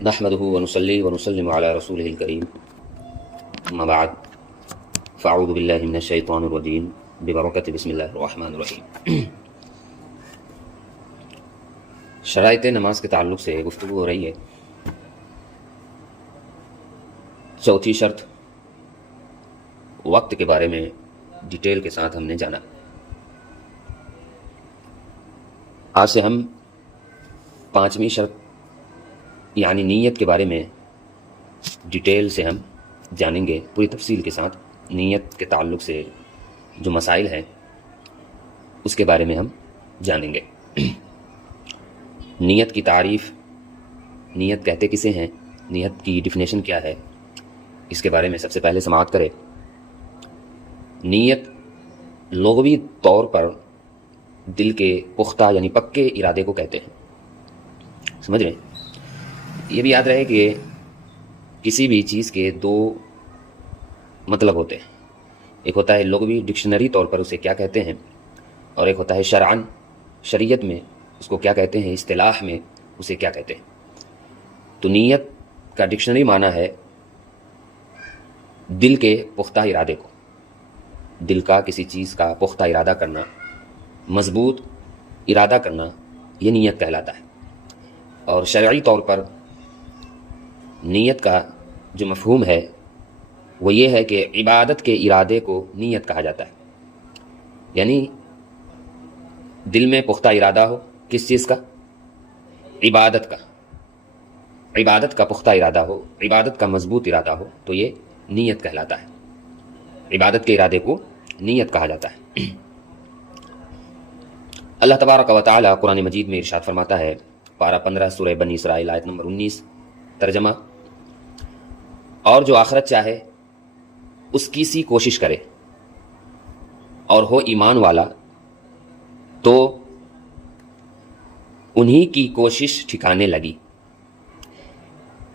نحمده ونصلي ونسلم على رسوله الكريم اما بعد فاعوذ بالله من الشیطان الرجیم ببرکۃ بسم اللہ الرحمن الرحیم۔ شرائط نماز کے تعلق سے گفتگو ہو رہی ہے۔ چوتھی شرط وقت کے بارے میں ڈیٹیل کے ساتھ ہم نے جانا۔ آج سے ہم پانچویں شرط یعنی نیت کے بارے میں ڈیٹیل سے ہم جانیں گے، پوری تفصیل کے ساتھ نیت کے تعلق سے جو مسائل ہیں اس کے بارے میں ہم جانیں گے۔ نیت کی تعریف، نیت کہتے کسے ہیں، نیت کی ڈیفینیشن کیا ہے، اس کے بارے میں سب سے پہلے سماعت کرے۔ نیت لغوی طور پر دل کے پختہ یعنی پکے ارادے کو کہتے ہیں، سمجھ رہے ہیں؟ یہ بھی یاد رہے کہ کسی بھی چیز کے دو مطلب ہوتے ہیں، ایک ہوتا ہے لغوی ڈکشنری طور پر اسے کیا کہتے ہیں، اور ایک ہوتا ہے شرعن، شریعت میں اس کو کیا کہتے ہیں، اصطلاح میں اسے کیا کہتے ہیں۔ تو نیت کا ڈکشنری معنی ہے دل کے پختہ ارادے کو، دل کا کسی چیز کا پختہ ارادہ کرنا، مضبوط ارادہ کرنا، یہ نیت کہلاتا ہے۔ اور شرعی طور پر نیت کا جو مفہوم ہے وہ یہ ہے کہ عبادت کے ارادے کو نیت کہا جاتا ہے، یعنی دل میں پختہ ارادہ ہو کس چیز کا، عبادت کا، عبادت کا پختہ ارادہ ہو، عبادت کا مضبوط ارادہ ہو تو یہ نیت کہلاتا ہے، عبادت کے ارادے کو نیت کہا جاتا ہے۔ اللہ تبارک و تعالی قرآن مجید میں ارشاد فرماتا ہے، پارہ 15 سورہ بنی اسرائیل آیت نمبر 19، ترجمہ: اور جو آخرت چاہے اس کی سی کوشش کرے اور ہو ایمان والا تو انہی کی کوشش ٹھکانے لگی۔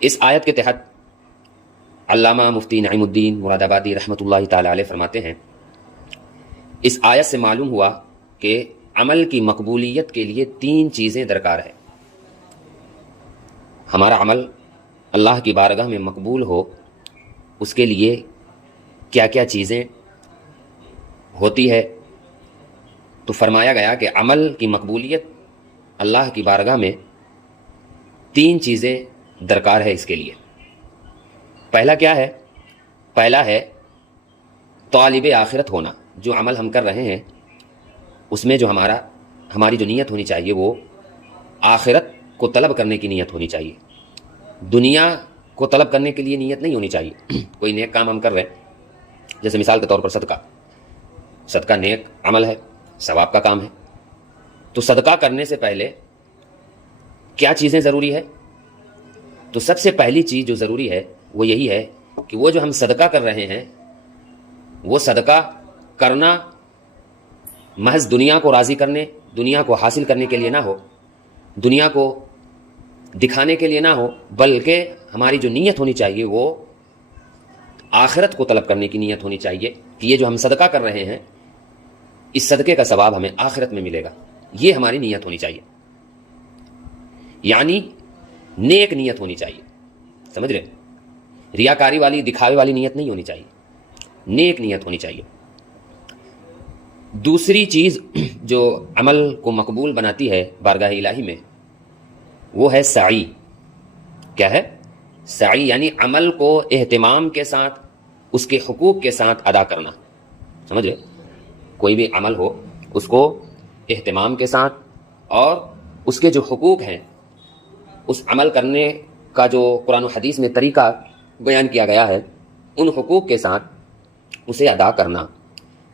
اس آیت کے تحت علامہ مفتی نعیم الدین مراد آبادی رحمۃ اللہ تعالی علیہ فرماتے ہیں، اس آیت سے معلوم ہوا کہ عمل کی مقبولیت کے لیے 3 چیزیں درکار ہیں۔ ہمارا عمل اللہ کی بارگاہ میں مقبول ہو اس کے لیے کیا کیا چیزیں ہوتی ہے، تو فرمایا گیا کہ عمل کی مقبولیت اللہ کی بارگاہ میں 3 چیزیں درکار ہے اس کے لیے۔ پہلا کیا ہے؟ پہلا ہے طالب آخرت ہونا، جو عمل ہم کر رہے ہیں اس میں جو ہماری جو نیت ہونی چاہیے وہ آخرت کو طلب کرنے کی نیت ہونی چاہیے، دنیا کو طلب کرنے کے لیے نیت نہیں ہونی چاہیے۔ کوئی نیک کام ہم کر رہے ہیں، جیسے مثال کے طور پر صدقہ نیک عمل ہے، ثواب کا کام ہے، تو صدقہ کرنے سے پہلے کیا چیزیں ضروری ہے؟ تو سب سے پہلی چیز جو ضروری ہے وہ یہی ہے کہ وہ جو ہم صدقہ کر رہے ہیں وہ صدقہ کرنا محض دنیا کو راضی کرنے، دنیا کو حاصل کرنے کے لیے نہ ہو، دنیا کو دکھانے کے لیے نہ ہو، بلکہ ہماری جو نیت ہونی چاہیے وہ آخرت کو طلب کرنے کی نیت ہونی چاہیے کہ یہ جو ہم صدقہ کر رہے ہیں اس صدقے کا ثواب ہمیں آخرت میں ملے گا، یہ ہماری نیت ہونی چاہیے، یعنی نیک نیت ہونی چاہیے، سمجھ رہے؟ ریاکاری والی، دکھاوے والی نیت نہیں ہونی چاہیے، نیک نیت ہونی چاہیے۔ دوسری چیز جو عمل کو مقبول بناتی ہے بارگاہ الہی میں وہ ہے سعی۔ کیا ہے؟ سعی، یعنی عمل کو اہتمام کے ساتھ، اس کے حقوق کے ساتھ ادا کرنا، سمجھ رہے؟ کوئی بھی عمل ہو اس کو اہتمام کے ساتھ اور اس کے جو حقوق ہیں، اس عمل کرنے کا جو قرآن و حدیث میں طریقہ بیان کیا گیا ہے ان حقوق کے ساتھ اسے ادا کرنا۔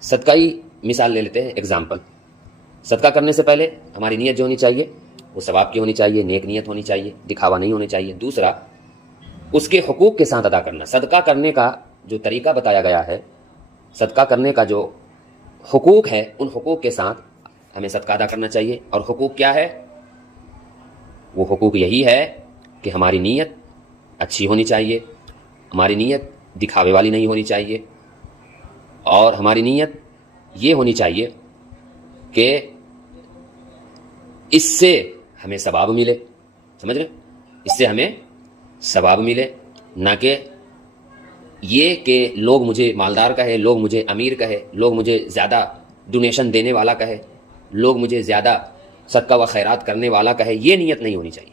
صدقہ ہی مثال لے لیتے ہیں، ایگزامپل۔ صدقہ کرنے سے پہلے ہماری نیت جو ہونی چاہیے وہ ثواب کی ہونی چاہیے، نیک نیت ہونی چاہیے، دکھاوا نہیں ہونا چاہیے۔ دوسرا، اس کے حقوق کے ساتھ ادا کرنا۔ صدقہ کرنے کا جو طریقہ بتایا گیا ہے، صدقہ کرنے کا جو حقوق ہے ان حقوق کے ساتھ ہمیں صدقہ ادا کرنا چاہیے۔ اور حقوق کیا ہے؟ وہ حقوق یہی ہے کہ ہماری نیت اچھی ہونی چاہیے، ہماری نیت دکھاوے والی نہیں ہونی چاہیے، اور ہماری نیت یہ ہونی چاہیے کہ اس سے ہمیں ثواب ملے، سمجھ رہے؟ اس سے ہمیں ثواب ملے، نہ کہ یہ کہ لوگ مجھے مالدار کہے، لوگ مجھے امیر کہے، لوگ مجھے زیادہ ڈونیشن دینے والا کہے، لوگ مجھے زیادہ صدقہ و خیرات کرنے والا کہے. یہ نیت نہیں ہونی چاہیے،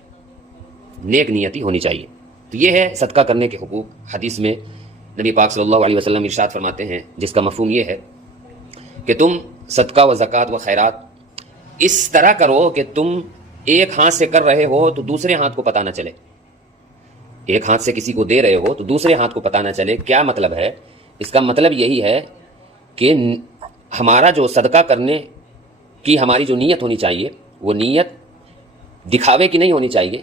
نیک نیتی ہونی چاہیے. تو یہ ہے صدقہ کرنے کے حقوق. حدیث میں نبی پاک صلی اللہ علیہ وسلم ارشاد فرماتے ہیں، جس کا مفہوم یہ ہے کہ تم صدقہ و زکوٰۃ و خیرات اس طرح کرو کہ تم ایک ہاتھ سے کر رہے ہو تو دوسرے ہاتھ کو پتہ نہ چلے. ایک ہاتھ سے کسی کو دے رہے ہو تو دوسرے ہاتھ کو پتہ نہ چلے. کیا مطلب ہے اس کا؟ مطلب یہی ہے کہ ہمارا جو صدقہ کرنے کی ہماری جو نیت ہونی چاہیے، وہ نیت دکھاوے کی نہیں ہونی چاہیے،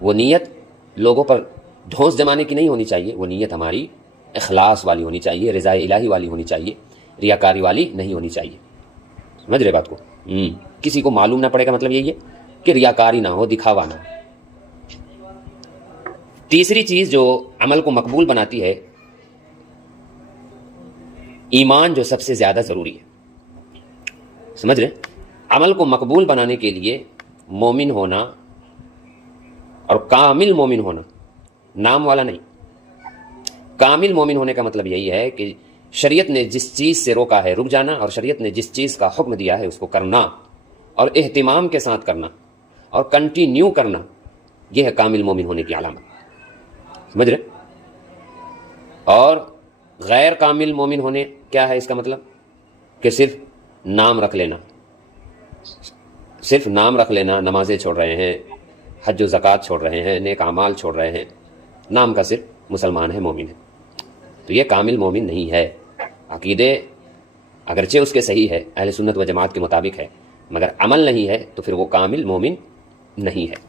وہ نیت لوگوں پر ڈھونس جمانے کی نہیں ہونی چاہیے، وہ نیت ہماری اخلاص والی ہونی چاہیے، رضا الہی والی ہونی چاہیے، ریاکاری والی نہیں ہونی چاہیے. سمجھ رہے بات کو؟ کسی کو معلوم نہ پڑے گا، مطلب یہی ہے کہ ریاکاری نہ ہو، دکھاوا نہ ہو. تیسری چیز جو عمل کو مقبول بناتی ہے، ایمان جو سب سے زیادہ ضروری ہے. سمجھ رہے؟ عمل کو مقبول بنانے کے لیے مومن ہونا اور کامل مومن ہونا، نام والا نہیں. کامل مومن ہونے کا مطلب یہی ہے کہ شریعت نے جس چیز سے روکا ہے رک جانا، اور شریعت نے جس چیز کا حکم دیا ہے اس کو کرنا، اور اہتمام کے ساتھ کرنا، اور کنٹینیو کرنا. یہ ہے کامل مومن ہونے کی علامت. سمجھ رہے؟ اور غیر کامل مومن ہونے کیا ہے اس کا مطلب؟ کہ صرف نام رکھ لینا، صرف نام رکھ لینا، نمازیں چھوڑ رہے ہیں، حج و زکوٰۃ چھوڑ رہے ہیں، نیک اعمال چھوڑ رہے ہیں، نام کا صرف مسلمان ہے، مومن ہے. تو یہ کامل مومن نہیں ہے. عقیدے اگرچہ اس کے صحیح ہے، اہل سنت و جماعت کے مطابق ہے، مگر عمل نہیں ہے تو پھر وہ کامل مومن نہیں ہے.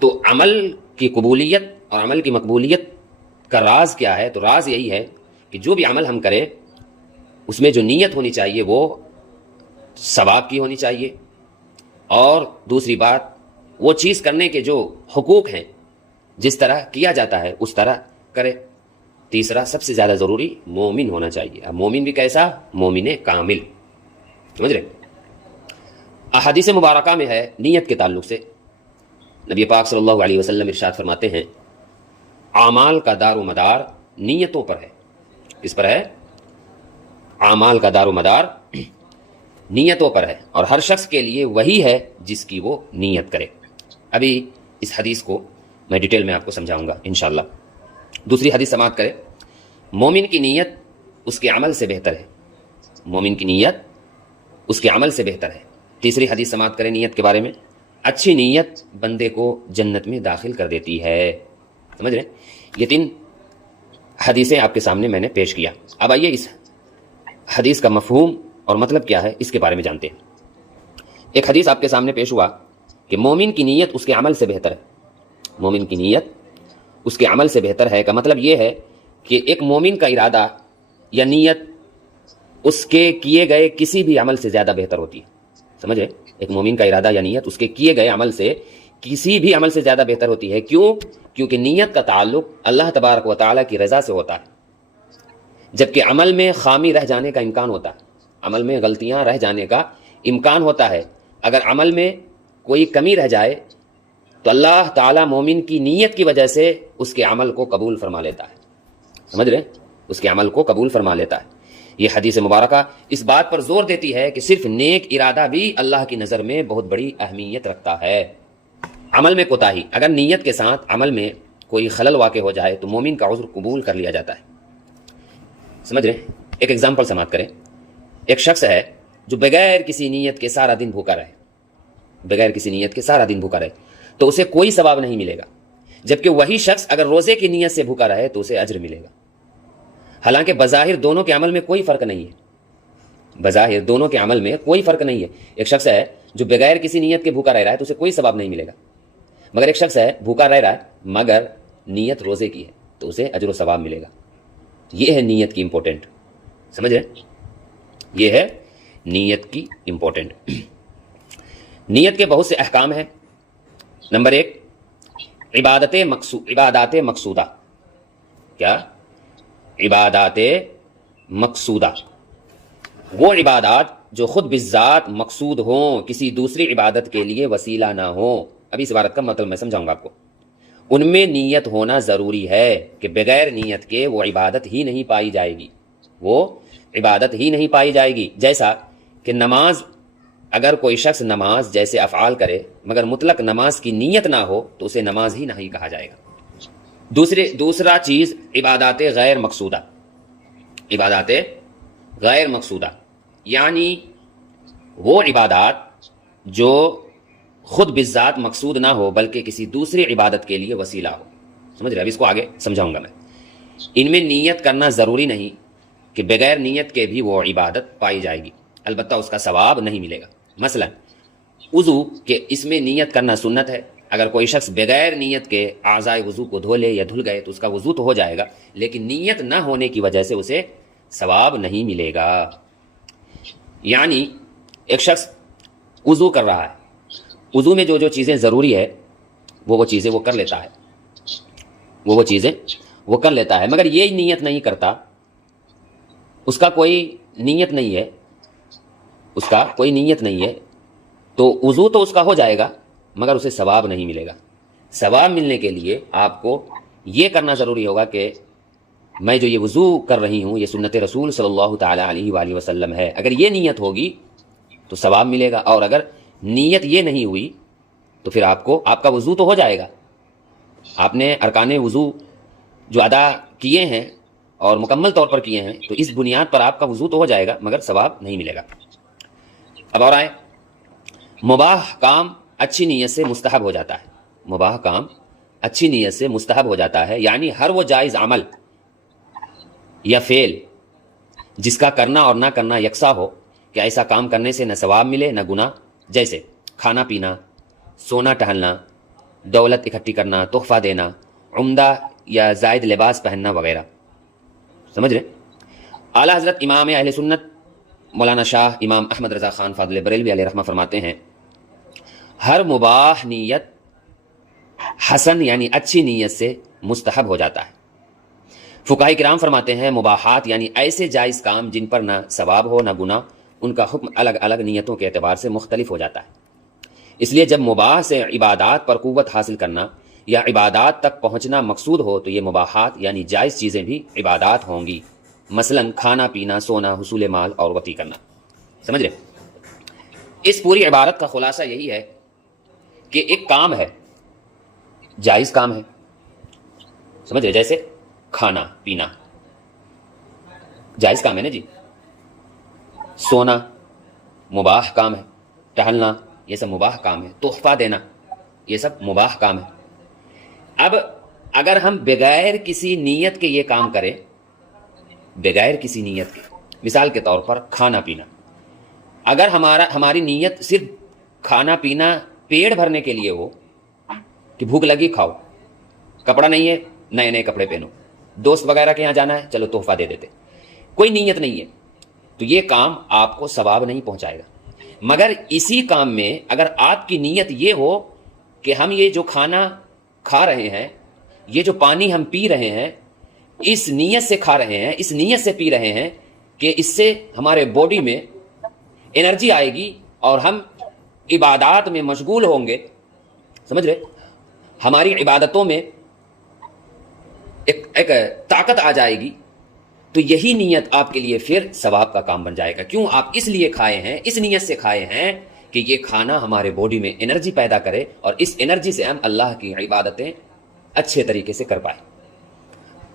تو عمل کی قبولیت اور عمل کی مقبولیت کا راز کیا ہے؟ تو راز یہی ہے کہ جو بھی عمل ہم کریں اس میں جو نیت ہونی چاہیے وہ ثواب کی ہونی چاہیے، اور دوسری بات وہ چیز کرنے کے جو حقوق ہیں جس طرح کیا جاتا ہے اس طرح کرے. تیسرا سب سے زیادہ ضروری مومن ہونا چاہیے. اب مومن بھی کیسا؟ مومن کامل. سمجھ رہے؟ احادیث مبارکہ میں ہے نیت کے تعلق سے، نبی پاک صلی اللہ علیہ وسلم ارشاد فرماتے ہیں اعمال کا دار و مدار نیتوں پر ہے. کس پر ہے؟ اعمال کا دار و مدار نیتوں پر ہے، اور ہر شخص کے لیے وہی ہے جس کی وہ نیت کرے. ابھی اس حدیث کو میں ڈیٹیل میں آپ کو سمجھاؤں گا انشاءاللہ. دوسری حدیث سماعت کرے، مومن کی نیت اس کے عمل سے بہتر ہے. مومن کی نیت اس کے عمل سے بہتر ہے. تیسری حدیث سماعت کرے نیت کے بارے میں، اچھی نیت بندے کو جنت میں داخل کر دیتی ہے. سمجھ رہے؟ یہ 3 حدیثیں آپ کے سامنے میں نے پیش کیا. اب آئیے اس حدیث کا مفہوم اور مطلب کیا ہے اس کے بارے میں جانتے ہیں. ایک حدیث آپ کے سامنے پیش ہوا کہ مومن کی نیت اس کے عمل سے بہتر ہے. مومن کی نیت اس کے عمل سے بہتر ہے کا مطلب یہ ہے کہ ایک مومن کا ارادہ یا نیت اس کے کیے گئے کسی بھی عمل سے زیادہ بہتر ہوتی ہے. سمجھے؟ ایک مومن کا ارادہ یا نیت اس کے کیے گئے عمل سے کسی بھی عمل سے زیادہ بہتر ہوتی ہے. کیوں؟ کیونکہ نیت کا تعلق اللہ تبارک و تعالیٰ کی رضا سے ہوتا ہے، جبکہ عمل میں خامی رہ جانے کا امکان ہوتا ہے، عمل میں غلطیاں رہ جانے کا امکان ہوتا ہے. اگر عمل میں کوئی کمی رہ جائے تو اللہ تعالیٰ مومن کی نیت کی وجہ سے اس کے عمل کو قبول فرما لیتا ہے. سمجھ رہے؟ اس کے عمل کو قبول فرما لیتا ہے. یہ حدیث مبارکہ اس بات پر زور دیتی ہے کہ صرف نیک ارادہ بھی اللہ کی نظر میں بہت بڑی اہمیت رکھتا ہے. عمل میں کوتاہی، اگر نیت کے ساتھ عمل میں کوئی خلل واقع ہو جائے تو مومن کا عذر قبول کر لیا جاتا ہے. سمجھ رہے؟ ایک ایگزامپل سماعت کریں. ایک شخص ہے جو بغیر کسی نیت کے سارا دن بھوکا رہے، بغیر کسی نیت کے سارا دن بھوکا رہے تو اسے کوئی ثواب نہیں ملے گا، جبکہ وہی شخص اگر روزے کی نیت سے بھوکا رہے تو اسے اجر ملے گا. حالانکہ بظاہر دونوں کے عمل میں کوئی فرق نہیں ہے، بظاہر دونوں کے عمل میں کوئی فرق نہیں ہے. ایک شخص ہے جو بغیر کسی نیت کے بھوکا رہ رہا ہے تو اسے کوئی ثواب نہیں ملے گا، مگر ایک شخص ہے بھوکا رہ رہا ہے مگر نیت روزے کی ہے تو اسے اجر و ثواب ملے گا. یہ ہے نیت کی امپورٹنٹ. سمجھ رہے؟ یہ ہے نیت کی امپورٹنٹ. نیت کے بہت سے احکام ہیں. نمبر 1 عبادات مقصودہ. کیا؟ عبادات مقصودہ، وہ عبادات جو خود بذات مقصود ہوں، کسی دوسری عبادت کے لیے وسیلہ نہ ہوں. ابھی اس عبارت کا مطلب میں سمجھاؤں گا آپ کو. ان میں نیت ہونا ضروری ہے کہ بغیر نیت کے وہ عبادت ہی نہیں پائی جائے گی، وہ عبادت ہی نہیں پائی جائے گی۔ جیسا کہ نماز، اگر کوئی شخص نماز جیسے افعال کرے مگر مطلق نماز کی نیت نہ ہو تو اسے نماز ہی نہیں کہا جائے گا۔ دوسرا چیز عبادات غیر مقصودہ، عبادات غیر مقصودہ یعنی وہ عبادات جو خود بذات مقصود نہ ہو بلکہ کسی دوسری عبادت کے لیے وسیلہ ہو۔ سمجھ رہے؟ اب اس کو آگے سمجھاؤں گا میں۔ ان میں نیت کرنا ضروری نہیں کہ بغیر نیت کے بھی وہ عبادت پائی جائے گی، البتہ اس کا ثواب نہیں ملے گا۔ مثلا وضو کہ اس میں نیت کرنا سنت ہے، اگر کوئی شخص بغیر نیت کے اعضائے وضو کو دھو لے یا دھل گئے تو اس کا وضو تو ہو جائے گا، لیکن نیت نہ ہونے کی وجہ سے اسے ثواب نہیں ملے گا۔ یعنی ایک شخص وضو کر رہا ہے، وضو میں جو جو چیزیں ضروری ہے وہ چیزیں وہ کر لیتا ہے، وہ چیزیں وہ کر لیتا ہے، مگر یہ نیت نہیں کرتا، اس کا کوئی نیت نہیں ہے، اس کا کوئی نیت نہیں ہے، تو وضو تو اس کا ہو جائے گا مگر اسے ثواب نہیں ملے گا۔ ثواب ملنے کے لیے آپ کو یہ کرنا ضروری ہوگا کہ میں جو یہ وضو کر رہی ہوں یہ سنت رسول صلی اللہ تعالیٰ علیہ وآلہ وسلم ہے، اگر یہ نیت ہوگی تو ثواب ملے گا، اور اگر نیت یہ نہیں ہوئی تو پھر آپ کا وضو تو ہو جائے گا، آپ نے ارکان وضو جو ادا کیے ہیں اور مکمل طور پر کیے ہیں تو اس بنیاد پر آپ کا وضو تو ہو جائے گا مگر ثواب نہیں ملے گا۔ اب اور آئے، مباح کام اچھی نیت سے مستحب ہو جاتا ہے، مباح کام اچھی نیت سے مستحب ہو جاتا ہے، یعنی ہر وہ جائز عمل یا فعل جس کا کرنا اور نہ کرنا یکساں ہو کہ ایسا کام کرنے سے نہ ثواب ملے نہ گناہ، جیسے کھانا پینا، سونا ٹہلنا، دولت اکٹھی کرنا، تحفہ دینا، عمدہ یا زائد لباس پہننا وغیرہ۔ سمجھ رہے؟ اعلیٰ حضرت امام اہل سنت مولانا شاہ امام احمد رضا خان فاضل بریلوی علیہ رحمہ فرماتے ہیں ہر مباح نیت حسن یعنی اچھی نیت سے مستحب ہو جاتا ہے۔ فقہاء کرام فرماتے ہیں مباحات یعنی ایسے جائز کام جن پر نہ ثواب ہو نہ گناہ، ان کا حکم الگ الگ نیتوں کے اعتبار سے مختلف ہو جاتا ہے۔ اس لیے جب مباح سے عبادات پر قوت حاصل کرنا یا عبادات تک پہنچنا مقصود ہو تو یہ مباحات یعنی جائز چیزیں بھی عبادات ہوں گی، مثلا کھانا پینا، سونا، حصول مال اور وطی کرنا۔ سمجھ رہے؟ اس پوری عبارت کا خلاصہ یہی ہے کہ ایک کام ہے، جائز کام ہے، سمجھ رہے؟ جیسے کھانا پینا جائز کام ہے نا جی، سونا مباح کام ہے، ٹہلنا یہ سب مباح کام ہے، تحفہ دینا یہ سب مباح کام ہے۔ اب اگر ہم بغیر کسی نیت کے یہ کام کریں، بغیر کسی نیت کے، مثال کے طور پر کھانا پینا، اگر ہماری نیت صرف کھانا پینا پیٹ بھرنے کے لیے ہو کہ بھوک لگی کھاؤ، کپڑا نہیں ہے نئے نئے کپڑے پہنو، دوست وغیرہ کے یہاں جانا ہے چلو تحفہ دے دیتے، کوئی نیت نہیں ہے تو یہ کام آپ کو ثواب نہیں پہنچائے گا۔ مگر اسی کام میں اگر آپ کی نیت یہ ہو کہ ہم یہ جو کھانا کھا رہے ہیں، یہ جو پانی ہم پی رہے ہیں، اس نیت سے کھا رہے ہیں، اس نیت سے پی رہے ہیں کہ اس سے ہمارے باڈی میں انرجی آئے گی اور ہم عبادات میں مشغول ہوں گے، سمجھ رہے؟ ہماری عبادتوں میں ایک طاقت آ جائے گی، تو یہی نیت آپ کے لیے پھر ثواب کا کام بن جائے گا۔ کیوں؟ آپ اس لیے کھائے ہیں، اس نیت سے کھائے ہیں کہ یہ کھانا ہمارے باڈی میں انرجی پیدا کرے اور اس انرجی سے ہم اللہ کی عبادتیں اچھے طریقے سے کر پائیں۔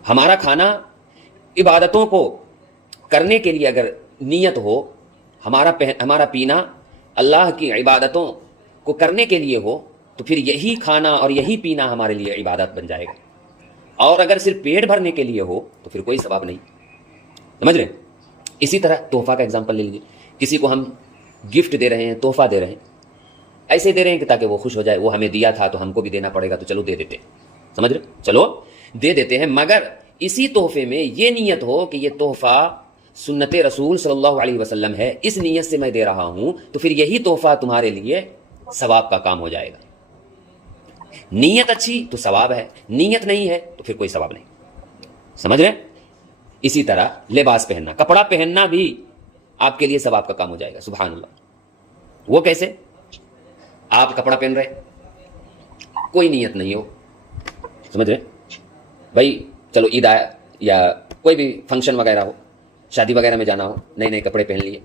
ہمارا کھانا عبادتوں کو کرنے کے لیے اگر نیت ہو، ہمارا پینا اللہ کی عبادتوں کو کرنے کے لیے ہو، تو پھر یہی کھانا اور یہی پینا ہمارے لیے عبادت بن جائے گا۔ اور اگر صرف پیٹ بھرنے کے لیے ہو تو پھر کوئی ثواب نہیں، سمجھ رہے؟ اسی طرح تحفہ کا اگزامپل لے لیجیے، کسی کو ہم گفٹ دے رہے ہیں، تحفہ دے رہے ہیں، ایسے دے رہے ہیں کہ تاکہ وہ خوش ہو جائے، وہ ہمیں دیا تھا تو ہم کو بھی دینا پڑے گا تو چلو دے دیتے، سمجھ رہے؟ چلو دے دیتے ہیں، مگر اسی تحفے میں یہ نیت ہو کہ یہ تحفہ سنت رسول صلی اللہ علیہ وسلم ہے، اس نیت سے میں دے رہا ہوں، تو پھر یہی تحفہ تمہارے لیے ثواب کا کام ہو جائے گا۔ نیت اچھی تو ثواب ہے، نیت نہیں ہے تو پھر کوئی ثواب نہیں، سمجھ رہے؟ اسی طرح لباس پہننا، کپڑا پہننا بھی آپ کے لیے ثواب کا کام ہو جائے گا، سبحان اللہ۔ وہ کیسے؟ آپ کپڑا پہن رہے، کوئی نیت نہیں ہو، سمجھ رہے؟ بھائی چلو عید آیا یا کوئی بھی فنکشن وغیرہ ہو، شادی وغیرہ میں جانا ہو، نئے نئے کپڑے پہن لیے،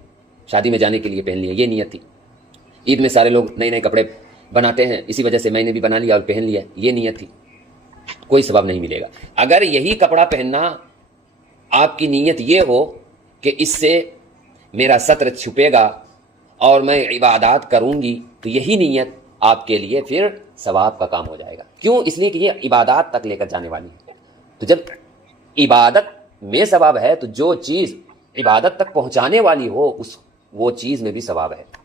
شادی میں جانے کے لیے پہن لیے، یہ نیت تھی۔ عید میں سارے لوگ نئے نئے کپڑے بناتے ہیں، اسی وجہ سے میں نے بھی بنا لیا اور پہن لیا، یہ نیت تھی، کوئی ثواب نہیں ملے گا۔ اگر یہی کپڑا پہننا آپ کی نیت یہ ہو کہ اس سے میرا ستر چھپے گا اور میں عبادات کروں گی، تو یہی نیت آپ کے لیے پھر ثواب کا کام ہو جائے گا۔ کیوں؟ اس لیے کہ یہ عبادات تک لے کر جانے والی ہے۔ تو جب عبادت میں ثواب ہے تو جو چیز عبادت تک پہنچانے والی ہو وہ چیز میں بھی ثواب ہے۔